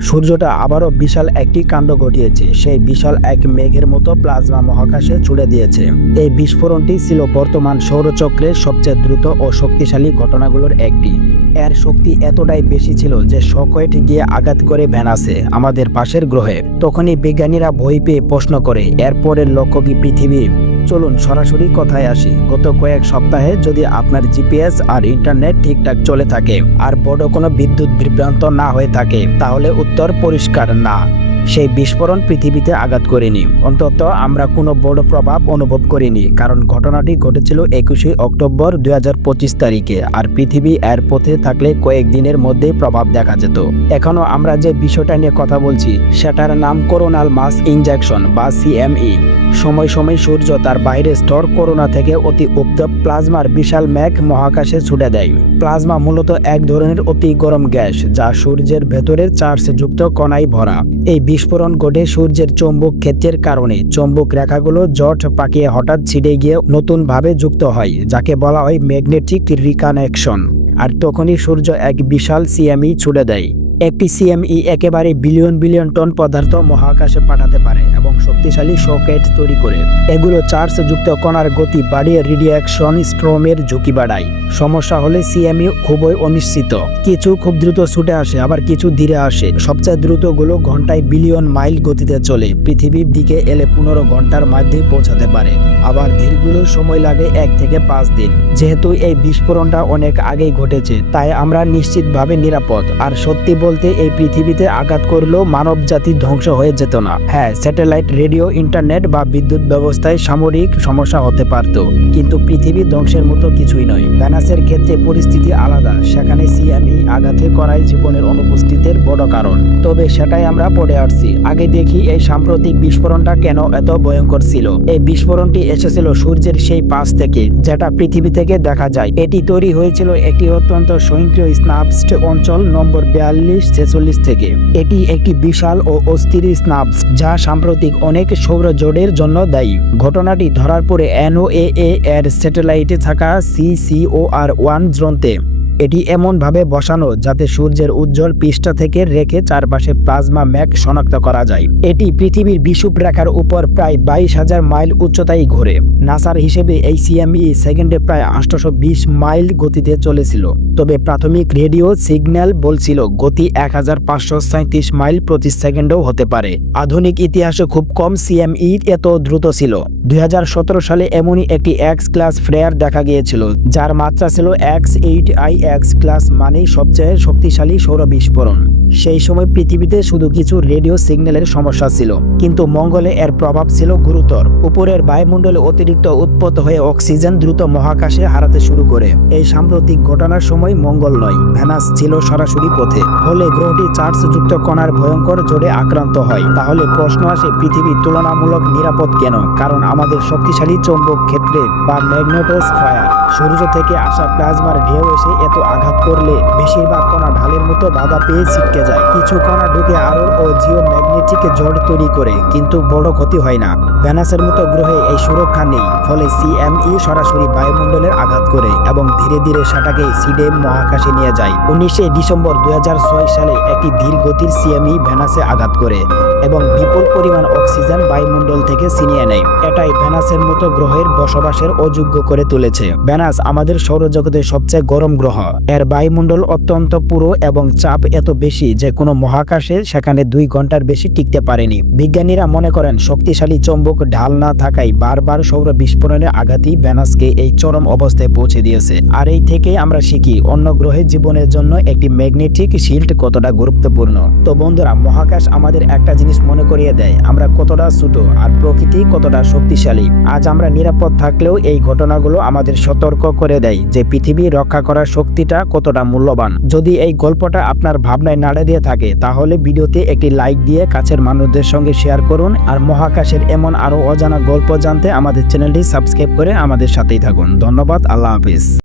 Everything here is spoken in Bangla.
সূর্যটা আবারও বিশাল একটি কাণ্ড ঘটিয়েছে। সেই বিশাল এক মেঘের মতো প্লাজমা মহাকাশে ছুড়ে দিয়েছে। এই বিস্ফোরণটি ছিল বর্তমান সৌরচক্রের সবচেয়ে দ্রুত ও শক্তিশালী ঘটনাগুলোর একটি। এর শক্তি এতটাই বেশি ছিল যে সকয়েটি গিয়ে আঘাত করে ভ্যানাসে আমাদের পাশের গ্রহে। তখনই বিজ্ঞানীরা ভয় পেয়ে প্রশ্ন করে, এরপরের লক্ষ্য কি পৃথিবী? চলুন সরাসরি কথায় আসি। গত কয়েক সপ্তাহে যদি আপনার জিপিএস আর ইন্টারনেট ঠিকঠাক চলে থাকে, আর বড় কোনো বিদ্যুৎ বিভ্রান্ত না হয়ে থাকে, তাহলে উত্তর পরিষ্কার না। সেই বিস্ফোরণ পৃথিবীতে আঘাত করেনি। অন্তত আমরা কোনো বড় প্রভাব অনুভব করিনি, কারণ ঘটনাটি ঘটেছিল একুশে অক্টোবর দু হাজার পঁচিশ তারিখে, আর পৃথিবী এর পথে থাকলে কয়েকদিনের মধ্যেই প্রভাব দেখা যেত। এখনও আমরা যে বিষয়টা নিয়ে কথা বলছি, সেটার নাম করোনাল মাস ইনজেকশন বা সিএমই। সময় সময় সূর্য তার বাইরের স্তর করোনা থেকে অতি উত্তপ প্লাজমার বিশাল মেঘ মহাকাশে ছুটে দেয়। প্লাজমা মূলত এক ধরনের অতি গরম গ্যাস, যা সূর্যের ভেতরের চার্জযুক্ত কণায় ভরা। এই বিস্ফোরণ ঘটে সূর্যের চৌম্বক ক্ষেত্রের কারণে। চৌম্বক রেখাগুলো জট পাকিয়ে হঠাৎ ছিটে গিয়ে নতুনভাবে যুক্ত হয়, যাকে বলা হয় ম্যাগনেটিক রিকানেকশন। আর তখনই সূর্য এক বিশাল সিএমই ছুড়ে দেয়। একটি সিএমই একেবারে বিলিয়ন বিলিয়ন টন পদার্থ মহাকাশে পাঠাতে পারে এবং শক্তিশালী শকেট তৈরি করে। এগুলো চার্জ যুক্ত কণার গতি বাড়িয়ে রেডিয়েকশন স্ট্রমের ঝুঁকি বাড়ায়। সমস্যা হলে সিএমই খুবই অনিশ্চিত। কিছু খুব দ্রুত ছুটে আসে, আবার কিছু ধীরে আসে। সবচেয়ে দ্রুতগুলো ঘন্টায় বিলিয়ন মাইল গতিতে চলে। পৃথিবীর দিকে এলে পনেরো ঘণ্টার মধ্যে পৌঁছাতে পারে। আবার ধীরগুলোর সময় লাগে এক থেকে পাঁচ দিন। যেহেতু এই বিস্ফোরণটা অনেক আগেই ঘটেছে, তাই আমরা নিশ্চিতভাবে নিরাপদ। আর সত্যি বলতে এই পৃথিবীতে আঘাত করলেও মানব জাতি ধ্বংস হয়ে যেত না। হ্যাঁ স্যাটেলাইট, রেডিও, ইন্টারনেট বা বিদ্যুৎ ব্যবস্থায় সামরিক সমস্যা হতে পারত। কিন্তু পৃথিবী ধ্বংসের মতো কিছুই নয়। ভ্যানাসের ক্ষেত্রে পরিস্থিতি আলাদা। সেখানে সিএমই আঘাতে করাই জীবনের অনুপস্থিতির বড় কারণ। তবে সেটাই আমরা পড়ে আসছি। আগে দেখি এই সাম্প্রতিক বিস্ফোরণটা কেন এত ভয়ঙ্কর ছিল। এই বিস্ফোরণটি এসেছিল সূর্যের সেই পাশ থেকে, যেটা পৃথিবী থেকে দেখা যায়। এটি তৈরি হয়েছিল একটি অত্যন্ত স্বয়ংক্রিয় স্নাপস্ট অঞ্চল নম্বর বিয়াল্লিশ ছেচল্লিশ থেকে। এটি একটি বিশাল ও অস্থির স্নাপস যা সাম্প্রতিক অনেক সৌরজোটের জন্য দায়ী। ঘটনাটি ধরার পরে এনওএ এর স্যাটেলাইটে থাকা সিসিওআর ওয়ান যন্ত্রে এটি এমনভাবে বসানো যাতে সূর্যের উজ্জ্বল পৃষ্ঠা থেকে রেখে চারপাশে প্লাজমা ম্যাক শনাক্ত করা যায়। এটি পৃথিবীর বিষুব রেখার উপর প্রায় বাইশ হাজার মাইল উচ্চতায় ঘোরে। নাসার হিসেবে এই সিএমই সেকেন্ডে প্রায় আটশোশো মাইল গতিতে চলেছিল। তবে প্রাথমিক রেডিও সিগন্যাল বলছিল গতি এক হাজার পাঁচশো সাঁত্রিশ মাইল প্রতি সেকেন্ডও হতে পারে। আধুনিক ইতিহাসে খুব কম সিএমই এত দ্রুত ছিল। দুই হাজার সতেরো সালে এমনই একটি এক্স ক্লাস ফ্রেয়ার দেখা গিয়েছিল, যার মাত্রা ছিল X eight I X class মানেই সবচেয়ে শক্তিশালী সৌর বিস্ফোরণ। সেই সময় পৃথিবীতে শুধু কিছু রেডিও সিগন্যালের সমস্যা ছিল, কিন্তু মঙ্গলে এর প্রভাব ছিল গুরুতর। উপরের বায়ুমণ্ডলে অতিরিক্ত উৎপন্ন হয়ে অক্সিজেন দ্রুত মহাকাশে হারাতে শুরু করে। এই সাম্প্রতিক ঘটনার সময় মঙ্গল নয় ভ্যানাস ছিল সরাসরি পথে। ফলে গ্রহটি চার্জযুক্ত কণার ভয়ঙ্কর জোরে আক্রান্ত হয়। তাহলে প্রশ্ন আসে পৃথিবী তুলনামূলক নিরাপদ কেন? কারণ আমাদের শক্তিশালী চৌম্বক ক্ষেত্রে বা ম্যাগনেটোস ফায়ার, সূর্য থেকে আসা প্লাজমার ঢেউ এসে এত আঘাত করলে বেশিরভাগ কণা ঢালের মতো বাধা পেয়ে ছিটকে যায়। কিছু কণা ঢুকে আরও ও জিও ম্যাগনেটিক ঝড় তৈরি করে, কিন্তু বড় ক্ষতি হয় না। ভ্যানাসের মতো গ্রহে এই সুরক্ষা নেই, ফলে সিএমই সরাসরি বায়ুমণ্ডলের আঘাত করে এবং ধীরে ধীরে সেটাকে সিডে মহাকাশে নিয়ে যায়। উনিশে ডিসেম্বর দুই হাজার ছয় সালে একটি ধীর গতির সিএমই ভ্যানাসে আঘাত করে এবং বিপুল পরিমাণ অক্সিজেন বায়ুমণ্ডল থেকে ছিনিয়ে নেয়। এটাই ভ্যানাসের মতো গ্রহের বসবাসের অযোগ্য করে তুলেছে। ভ্যানাস আমাদের সৌরজগতের সবচেয়ে গরম গ্রহ। এর বায়ুমণ্ডল অত্যন্ত পুরো এবং চাপ এত বেশি যে কোনো মহাকাশে সেখানে দুই ঘণ্টার বেশি টিকতে পারেনি। বিজ্ঞানীরা মনে করেন, শক্তিশালী চৌম্বক ঢাল না থাকায় বারবার সৌর বিস্ফোরণের আঘাতই ভ্যানাসকে এই চরম অবস্থায় পৌঁছে দিয়েছে। আর এই থেকেই আমরা শিখি, অন্য গ্রহে জীবনের জন্য একটি ম্যাগনেটিক শিল্ড কতটা গুরুত্বপূর্ণ। তো বন্ধুরা, মহাকাশ আমাদের একটা জিনিস মনে করিয়ে দেয়, আমরা কতটা ছোট আর প্রকৃতি কতটা শক্তিশালী। আজ আমরা নিরাপদ থাকলেও এই ঘটনাগুলো আমাদের সতর্ক করে দেয় যে পৃথিবী রক্ষা করার শক্তিটা কতটা মূল্যবান? যদি এই গল্পটা আপনার ভাবনায় নাড়ে দিয়ে থাকে, তাহলে ভিডিওতে একটি লাইক দিয়ে কাছের মানুষদের সঙ্গে শেয়ার করুন আর মহাকাশের এমন আরও অজানা গল্প জানতে আমাদের চ্যানেলটি সাবস্ক্রাইব করে আমাদের সাথেই থাকুন। ধন্যবাদ, আল্লাহ হাফিজ।